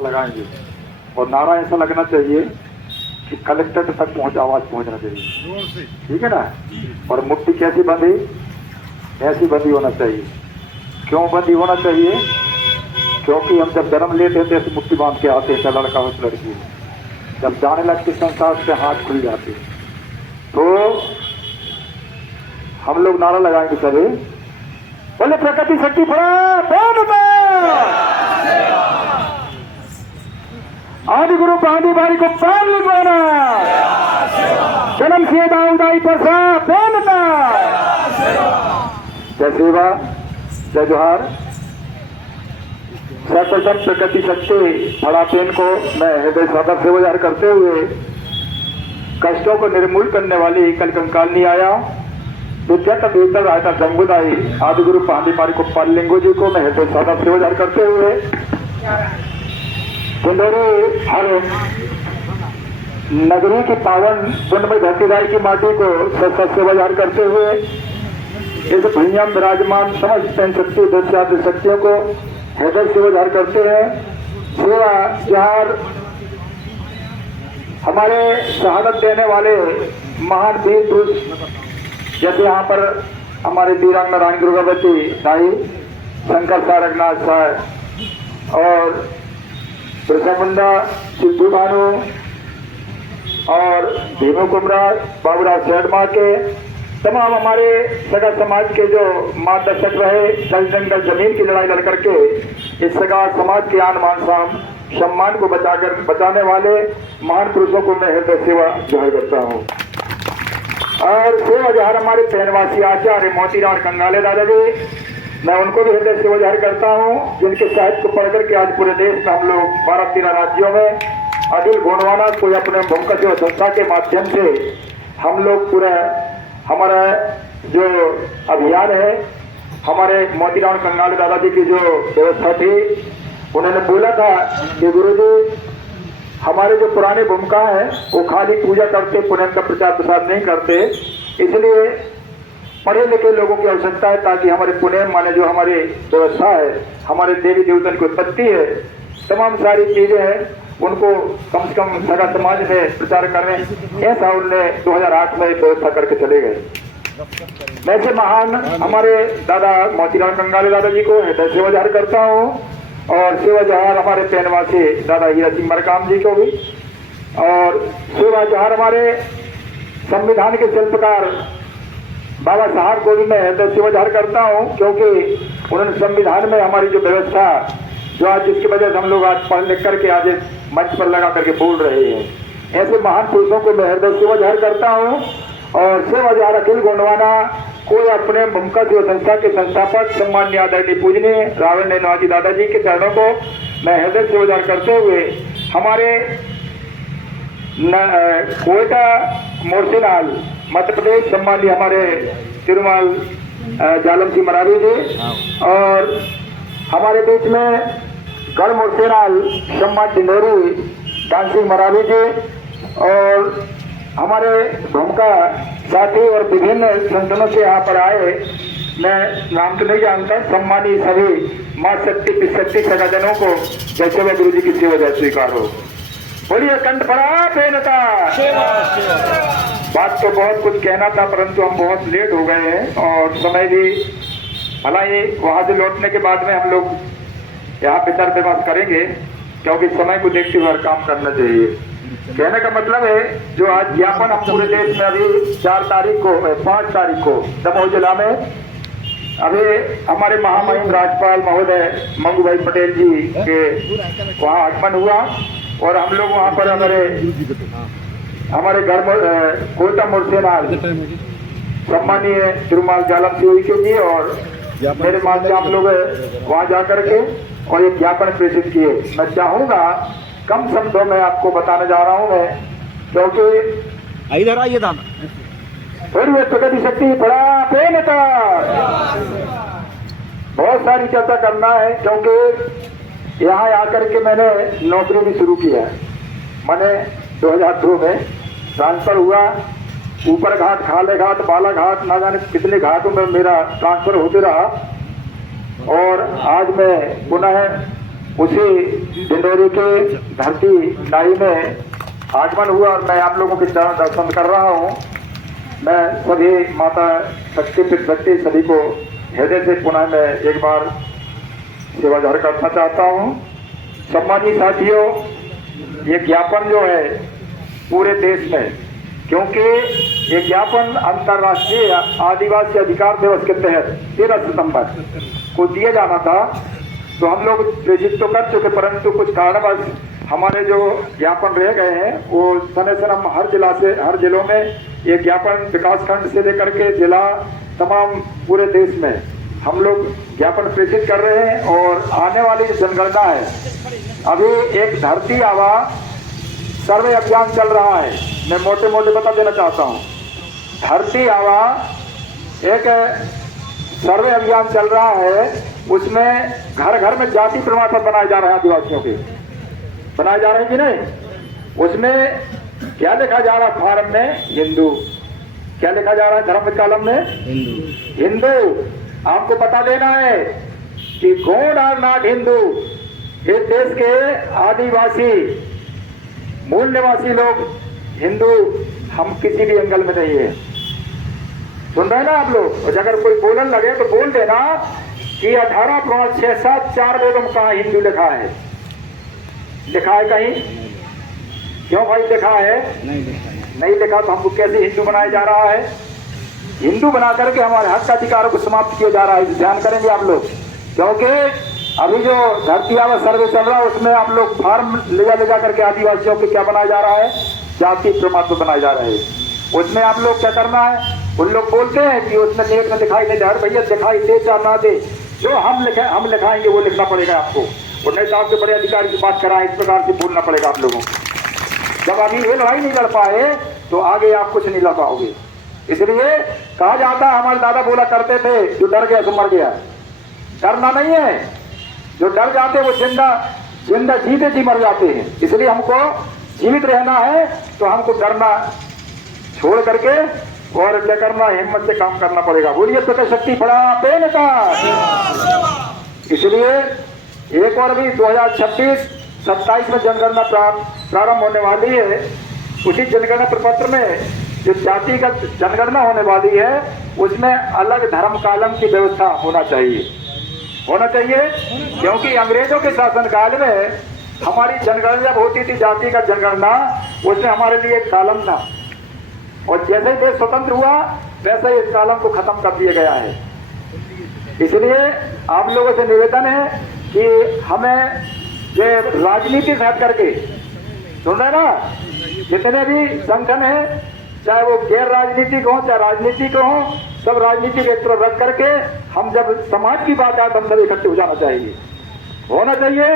लगाएंगे और नारा ऐसा लगना चाहिए कि कलेक्टर तक आवाज पहुंचना चाहिए, ठीक है ना। और मुट्ठी कैसी बंधी, ऐसी बंधी होना चाहिए। क्यों बंधी होना चाहिए? क्योंकि हम जब जन्म लेते हैं तो ऐसी मुट्ठी बांध के आते हैं, चाहे लड़का हो तो लड़की हो। जब जाने लगते संसार से हाथ खुल जाते, तो हम लोग नारा लगाएंगे सभी, बोले प्रकृति शक्ति आदि गुरु पादी बारी को पान लिखवाना, जन्म से दाऊदाई पर पहनना। जय सेवा, जय जोहार। सर्वप्रथम प्रकृति शक्ति बड़ा पेन को मैं हृदय सादर से गुजार करते हुए कष्टों को निर्मूल करने वाली कल कंकालनी आया विद्या का भीतर आयता जंगुदाई आदि गुरु पादी बारी को पाल लिंगो जी को मैं हृदय सादर से गुजार करते हुए हर नगरी की पावन पुण्यमय धरतीदाई की माटी को सत से बाजार करते हुए इस भैया विराजमान समस्त शक्ति दस्याद शक्तियों को हृदय से बाजार करते हैं। सेवा जहाँ हमारे शहादत देने वाले महान वीर पुरुष जैसे यहाँ पर हमारे वीरांग नारायण दुर्गावती दाई, शंकर शाह, रघुनाथ शाह और बिरसा मुंडा, सिद्धू भानु और भीमू कुमराज, बाबूराव शर्मा के तमाम हमारे सगा समाज के जो मार्गदर्शक रहे, जल जंगल जमीन की लड़ाई लड़ करके इस सगा समाज के आन मान शान सम्मान को बचाने वाले महान पुरुषों को मैं हृदय सेवा जोहर करता हूँ। और सेवा जोहर हमारे पैनवासी आचार्य मोतीराम कंगाले दादाजी, मैं उनको भी हृदय से गुजार करता हूँ, जिनके साहित्य को पढ़ करके आज पूरे देश में हम लोग 12-13 राज्यों में अदिल गोंडवाना को अपने भूमिका सेवा संस्था के माध्यम से हम लोग पूरा हमारा जो अभियान है, हमारे मोतीराम कंगाले दादाजी की जो व्यवस्था थी, उन्होंने बोला था कि गुरुजी हमारे जो पुराने भूमिका है वो खाली पूजा करते, पुण्य का प्रचार प्रसार नहीं करते, इसलिए पढ़े लिखे लोगों की आवश्यकता है ताकि हमारे पुण्य माने जो हमारी व्यवस्था है, हमारे देवी देवता की उत्पत्ति है, तमाम सारी चीजें हैं, उनको कम से कम सगा समाज में प्रचार करें। ऐसा उन्होंने 2008 में व्यवस्था करके चले गए। मैं से महान हमारे दादा मोतीराम कंगाले दादाजी को हृदय सेवा जोहार करता हूँ और सेवा जोहार हमारे पैनवासी दादा हीरा सिंह मरकाम जी को भी, और सेवा जोहार हमारे संविधान के शिल्पकार बाबा साहब को भी मैं हृदय सेवा जोहार करता हूँ, क्योंकि उन्होंने संविधान में हमारी जो व्यवस्था जो आज जिसकी वजह से हम लोग आज पढ़ लिख करके आज मंच पर लगा करके बोल रहे हैं, ऐसे महान पुरुषों को मैं हृदय सेवा जोहार करता हूँ। और सेवा जोहार अखिल गोंडवाना को अपने भूमिका सेवा संस्था के संस्थापक सम्मान्य आदरणीय पूजनीय रावण नवाजी दादाजी के चरणों को मैं हृदय सेवा जोहार करते हुए हमारे कोयटा मोरसीलाल मध्य प्रदेश सम्मानीय हमारे तिरुमाल जालम सिंह मरावी जी और हमारे बीच में गढ़ मोरसीलाल सम्मान डिंडोरी दान सिंह मरावी जी और हमारे भूमिका साथी और विभिन्न संगठनों से यहाँ पर आए, मैं नाम तो नहीं जानता, सम्मानीय सभी माँ शक्ति पिशक्ति सगाजनों को जैसे वह गुरु जी की सेवा जय स्वीकार हो। बोलिए कंठ पड़ा बेनता। बात तो बहुत कुछ कहना था, परंतु हम बहुत लेट हो गए हैं और समय भी हालांकि वहां से लौटने के बाद में हम लोग यहाँ विचार विमर्श करेंगे, क्योंकि समय को देखते हुए काम करना चाहिए। कहने का मतलब है जो आज ज्ञापन हम पूरे देश में अभी 5 तारीख को दमोह जिला में अभी हमारे महामहिम राज्यपाल महोदय मंगू भाई पटेल जी के वहाँ आगमन हुआ और हम लोग वहाँ पर हमारे घर कोयटा मोरसीलाल सम्मानीय तिरुमाल जालम सिंह के जी और मेरे माध्यम से आप लोग वहाँ जा करके और एक ज्ञापन प्रेषित किए। मैं चाहूँगा कम शब्दों में आपको बताने जा रहा हूँ मैं, क्योंकि इधर आइए दादा, थोड़ी प्रगति शक्ति बड़ा बेनता बहुत सारी चर्चा करना है, क्योंकि यहाँ आकर के मैंने नौकरी भी शुरू की है। मैंने 2002 में ट्रांसफर हुआ, ऊपर घाट, खाले घाट, बाला घाट, ना जाने कितने घाटों में मेरा ट्रांसफर होते रहा और आज मैं पुनः उसी डिंडोरी के धरती नाई में आगमन हुआ और मैं आप लोगों के चरण दर्शन कर रहा हूँ। मैं सभी माता शक्ति पीठ व्यक्ति सभी को हृदय से पुनः मैं एक बार सेवा जोहर करना चाहता हूँ। सम्मानित साथियों, ये ज्ञापन जो है पूरे देश में, क्योंकि ये ज्ञापन अंतर्राष्ट्रीय आदिवासी अधिकार दिवस के तहत 13 सितंबर को दिया जाना था, तो हम लोग प्रेषित तो कर चुके, परंतु कुछ कारणवश हमारे जो ज्ञापन रह गए हैं वो सन हम हर जिलों में ये ज्ञापन विकासखंड से लेकर के जिला तमाम पूरे देश में हम लोग ज्ञापन प्रेषित कर रहे हैं। और आने वाली जो जनगणना है, अभी एक धरती आवा सर्वे अभियान चल रहा है। मैं मोटे मोटे बता देना चाहता हूँ, धरती आवा एक सर्वे अभियान चल रहा है, उसमें घर घर में जाति प्रमाण पत्र बनाए जा रहे हैं, आदिवासियों के बनाए जा रहे हैं कि नहीं। उसमें क्या लिखा जा रहा है फॉर्म में? हिंदू। क्या लिखा जा रहा है धर्म कॉलम में? हिंदू। आपको बता देना है कि गॉड आर नॉट हिंदू। इस देश के आदिवासी मूल निवासी लोग हिंदू हम किसी भी एंगल में नहीं है। सुन रहे हैं ना आप लोग? और अगर कोई बोलने लगे तो बोल देना कि 18.674 वेदों में कहा हिंदू लिखा है? लिखा है कहीं? क्यों भाई लिखा है? नहीं लिखा तो हमको कैसे हिंदू बनाया जा रहा है? हिंदू बना करके हमारे हक अधिकारों को समाप्त किया जा रहा है। ध्यान करेंगे आप लोग, क्योंकि अभी जो धरती आवा सर्वे चल रहा है उसमें आप लोग फॉर्म ले जा करके आदिवासियों के क्या बनाया जा रहा है? जाति प्रमाण पत्र बनाए जा रहे हैं। उसमें आप लोग क्या करना है? उन लोग बोलते हैं कि उसमें नेट में दिखाई नहीं दे, अरे भैया दिखाई दे या ना दे, जो हम लिखाएंगे वो लिखना पड़ेगा आपको। और नहीं तो आपके बड़े अधिकारी से बात कराएं, इस प्रकार से बोलना पड़ेगा आप लोगों को। जब अभी ये लड़ाई नहीं लड़ पाए तो आगे आप कुछ नहीं लड़ पाओगे। इसलिए कहा जाता है, हमारे दादा बोला करते थे, जो डर गया सो मर गया। डरना नहीं है, जो डर जाते वो जिंदा जीते जी मर जाते हैं। इसलिए हमको जीवित रहना है तो हमको डरना छोड़ करके और क्या करना, हिम्मत से काम करना पड़ेगा। बोलिए तो शक्ति बड़ा पेन का। इसलिए एक और भी 2026-27 में जनगणना प्रारंभ होने वाली है। उसी जनगणना प्रपत्र में जो जातिगत जनगणना होने वाली है उसमें अलग धर्म कालम की व्यवस्था होना चाहिए, क्योंकि अंग्रेजों के शासन काल में हमारी जनगणना जब होती थी, जातिगत जनगणना, उसमें हमारे लिए एक कालम था। और जैसे ही देश स्वतंत्र हुआ वैसे ही इस कालम को खत्म कर दिया गया है। इसलिए आप लोगों से निवेदन है कि हमें ये राजनीति से हट करके, सुन रहे ना, जितने भी संगठन है, चाहे वो गैर राजनीतिक हो चाहे राजनीतिक हो, सब राजनीति के तरफ रख करके हम जब समाज की बात आए तो हम सब इकट्ठे हो जाना चाहिए, होना चाहिए।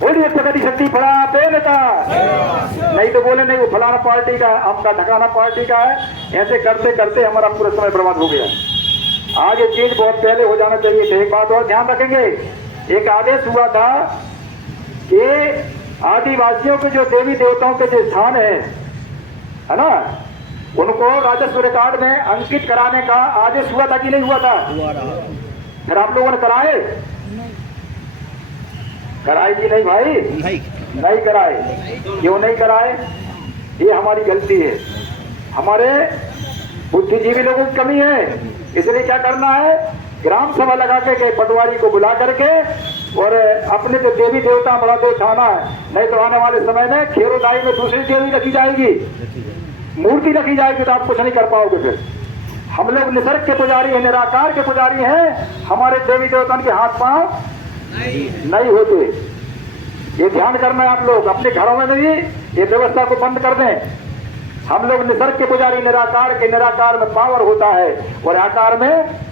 बोलिए प्रगति शक्ति बड़ा पेन का। नहीं तो बोले नहीं वो फलाना पार्टी का है, आपका ढकाना पार्टी का है। ऐसे करते करते हमारा पूरा समय बर्बाद हो गया। आज ये चीज बहुत पहले हो जाना चाहिए थे। एक बात और ध्यान रखेंगे, एक आदेश हुआ था कि आदिवासियों के जो देवी देवताओं के जो स्थान है ना, उनको राजस्व रिकॉर्ड में अंकित कराने का आदेश हुआ था कि नहीं हुआ था? फिर आप लोगों ने कराए कि नहीं भाई? नहीं कराए। क्यों नहीं कराए? ये हमारी गलती है, हमारे बुद्धिजीवी लोगों की कमी है। इसलिए क्या करना है, ग्राम सभा लगा के पटवारी को बुला करके और अपने जो देवी देवता बड़ा देव थाना है, नहीं तो आने वाले समय में खेरोदाई में दूसरी देवी रखी जाएगी, मूर्ति रखी जाएगी, तो आप कुछ नहीं कर पाओगे। फिर हम लोग निसर्ग के पुजारी हैं, निराकार के पुजारी हैं, हमारे देवी देवताओं के हाथ पांव नहीं होते। ये ध्यान करना है आप लोग, अपने घरों में भी ये व्यवस्था को बंद कर दें। हम लोग निसर्ग के पुजारी, निराकार के, निराकार में पावर होता है और आकार में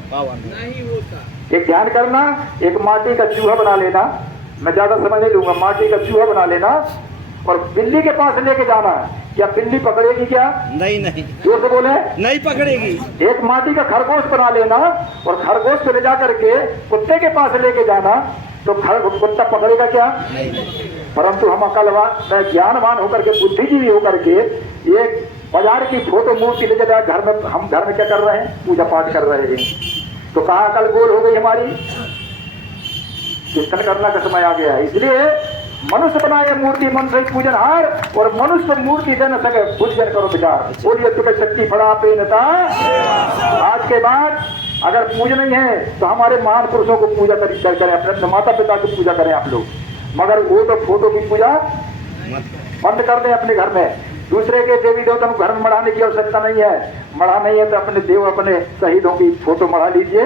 नहीं होता। एक ध्यान करना, एक माटी का चूहा बना लेना, मैं ज्यादा समय नहीं लूंगा, माटी का चूहा बना लेना और बिल्ली के पास लेके जाना। क्या बिल्ली पकड़ेगी क्या? नहीं। जोर से बोले, नहीं पकड़ेगी। एक माटी का खरगोश बना लेना और खरगोश को ले जा करके कुत्ते के पास लेके जाना, तो कुत्ता पकड़ेगा क्या? परंतु हम अकलवान ज्ञानवान होकर के, बुद्धिजीवी होकर के एक बाजार की फोटो मूर्ति ले जाए घर में, हम घर में क्या कर रहे हैं? पूजा पाठ कर रहे हैं। तो कहाँ अकल गोल हो गई हमारी? चिंतन करना का समय आ गया है। इसलिए मनुष्य बनाए मूर्ति मनुष्य पूजन हार, और मनुष्य मूर्ति दे न सके पूजन करो विचार। बोलिए तुके शक्ति फड़ा पे नता। आज के बाद अगर पूज नहीं है तो हमारे महान पुरुषों को पूजा करें, अपने माता पिता की पूजा करें आप लोग, मगर वो तो फोटो की पूजा बंद कर दें अपने घर में। दूसरे के देवी देवता को घर में मढ़ाने की आवश्यकता नहीं है। मढ़ा नहीं है तो अपने देव अपने शहीदों की फोटो मढ़ा लीजिए,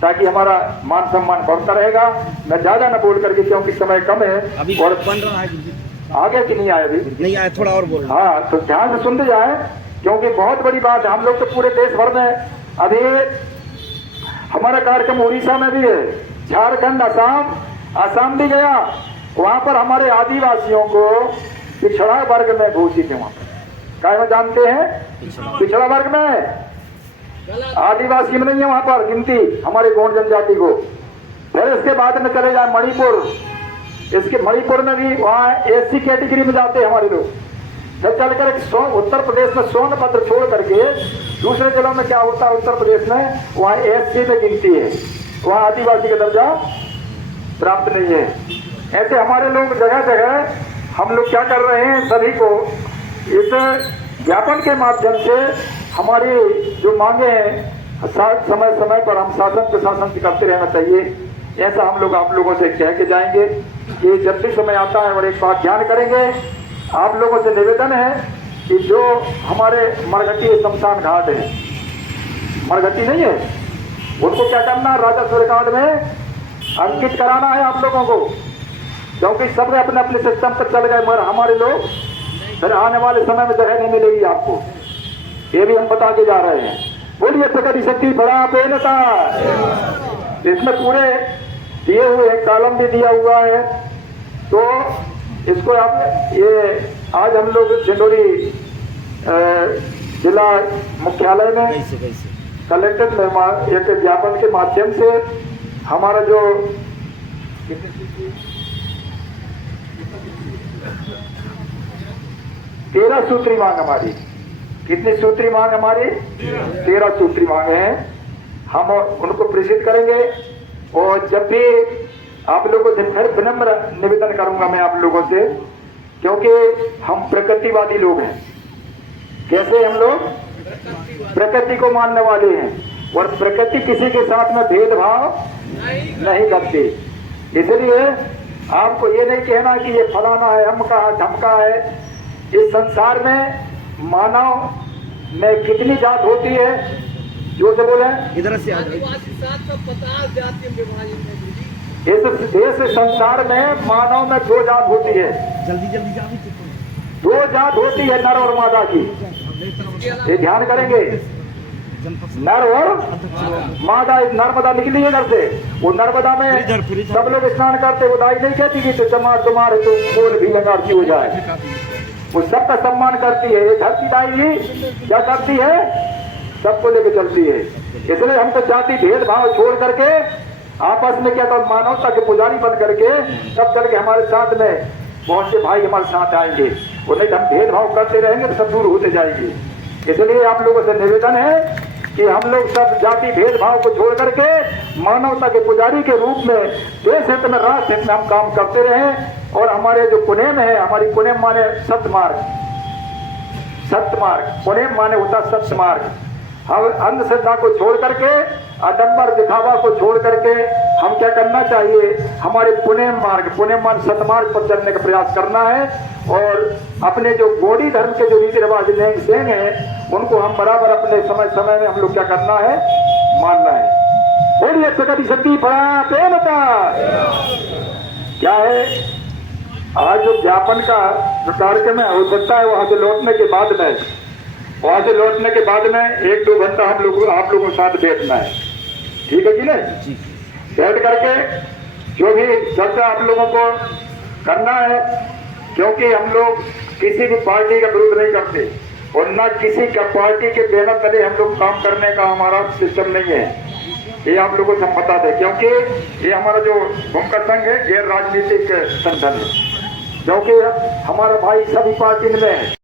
ताकि हमारा मान सम्मान बढ़ता रहेगा। मैं ज्यादा न बोल करके, क्योंकि समय कम है अभी और बन रहा है। आगे कि नहीं आया अभी? नहीं आया, थोड़ा और बोल। हाँ, तो ध्यान से सुनते जाए, क्योंकि बहुत बड़ी बात है। हम लोग तो पूरे देश भर में, अभी हमारा कार्यक्रम उड़ीसा में भी है, झारखंड, असम भी गया। वहां पर हमारे आदिवासियों को पिछड़ा वर्ग में घोषित है। वहां पर क्या में जानते हैं? पिछड़ा वर्ग में, आदिवासी में नहीं है वहां पर गिनती हमारे गौंड जनजाति को। फिर इसके बाद में चले जाए मणिपुर, इसके मणिपुर में भी वहाँ एससी कैटेगरी में जाते हैं हमारे लोग। फिर चलकर उत्तर प्रदेश में सोनभद्र छोड़ करके दूसरे जिलों में क्या होता है, उत्तर प्रदेश में वहाँ एससी में गिनती है, वहाँ आदिवासी का दर्जा प्राप्त नहीं है। ऐसे हमारे लोग जगह जगह हम लोग क्या कर रहे हैं, सभी को इस ज्ञापन के माध्यम से हमारी जो मांगे हैं समय समय पर हम शासन प्रशासन से करते रहना चाहिए। ऐसा हम लोग आप लोगों से कह के जाएंगे कि जब भी समय आता है। और एक बात ध्यान करेंगे, आप लोगों से निवेदन है कि जो हमारे मरघटी शमशान घाट है, मरघटी नहीं है, उनको क्या करना है, राजस्व रिकॉर्ड में अंकित कराना है आप लोगों को, क्योंकि सब अपने अपने सिस्टम पर चल गए। मगर हमारे लोग फिर आने वाले समय में जगह नहीं मिलेगी आपको, ये भी हम बता के जा रहे हैं। बोलिए प्रगति शक्ति बड़ा पेनता। इसमें पूरे दिए हुए एक कॉलम भी दिया हुआ है, तो इसको आप ये आज हम लोग डिंडोरी जिला मुख्यालय में कलेक्टर में एक ज्ञापन के माध्यम से हमारा जो 13 सूत्री मांग हमारी, कितनी सूत्री मांग हमारी? 13 सूत्री मांगे हैं। हम उनको प्रेषित करेंगे। और जब भी आप लोगों से फिर विनम्र निवेदन करूंगा मैं आप लोगों से, क्योंकि हम प्रकृतिवादी लोग हैं। कैसे हम लोग? प्रकृति को मानने वाले हैं, और प्रकृति किसी के साथ में भेदभाव नहीं करती। इसलिए आपको ये नहीं कहना कि ये फलाना है, अमका है, ढमका है। इस संसार में मानव में कितनी जात होती है? जो से बोले इधर से इस देश संसार में मानव में 2 जात होती है। जल्दी जल्दी जाओ। 2 जात होती है, नर और मादा की। ये ध्यान करेंगे, नर और मादा। नर्मदा निकली है घर से, वो नर्मदा में सब लोग स्नान करते। वो दाई नहीं कहती कि तो चमार तुम्हारे तो बोल भी लगाती हो जाए, वो सबका सम्मान करती है। ये धरती दाई भी क्या करती है? सबको लेकर चलती है। इसलिए हमको जाति भेदभाव छोड़ करके आपस में क्या कर, मानवता के पुजारी बन करके सब चल के हमारे साथ में बहुत से भाई हमारे साथ आएंगे। और नहीं हम भेदभाव करते रहेंगे तो सब दूर होते जाएंगे। इसलिए आप लोगों से निवेदन है कि हम लोग सब जाति भेदभाव को छोड़ करके मानवता के पुजारी के रूप में देश हित में, राष्ट्र हित में हम काम करते रहें। और हमारे जो पुनेम है, हमारी पुनेम माने सत्मार्ग, सत्मार्ग पुनेम माने होता सत्मार्ग। हम अंधश्रद्धा को छोड़ करके, आडंबर दिखावा को छोड़ करके हम क्या करना चाहिए? हमारे पुनेम मार्ग, पुनेम मान सत्मार्ग पर चलने का प्रयास करना है। और अपने जो गौड़ी धर्म के जो रीति रिवाज लेंग हैं, उनको हम बराबर अपने समय समय में हम लोग क्या करना है? मानना है। बोलिए प्रगति शक्ति बड़ा पेनता। क्या है आज जो ज्ञापन का जो कार्यक्रम है, हो सकता है वहां से लौटने के बाद में, वहां से लौटने के बाद में 1-2 घंटा हम लोग आप लोगों के साथ बैठना है। ठीक है कि नहीं? बैठ करके जो भी चर्चा आप लोगों को करना है, क्योंकि हम लोग किसी भी पार्टी का विरोध नहीं करते और न किसी का पार्टी के बैनर तले हम लोग काम करने का हमारा सिस्टम नहीं है। ये आप लोगों से हम बता दें, क्योंकि ये हमारा जो भूमिका संघ है गैर राजनीतिक संगठन है, क्योंकि हमारा भाई सभी पार्टी में है।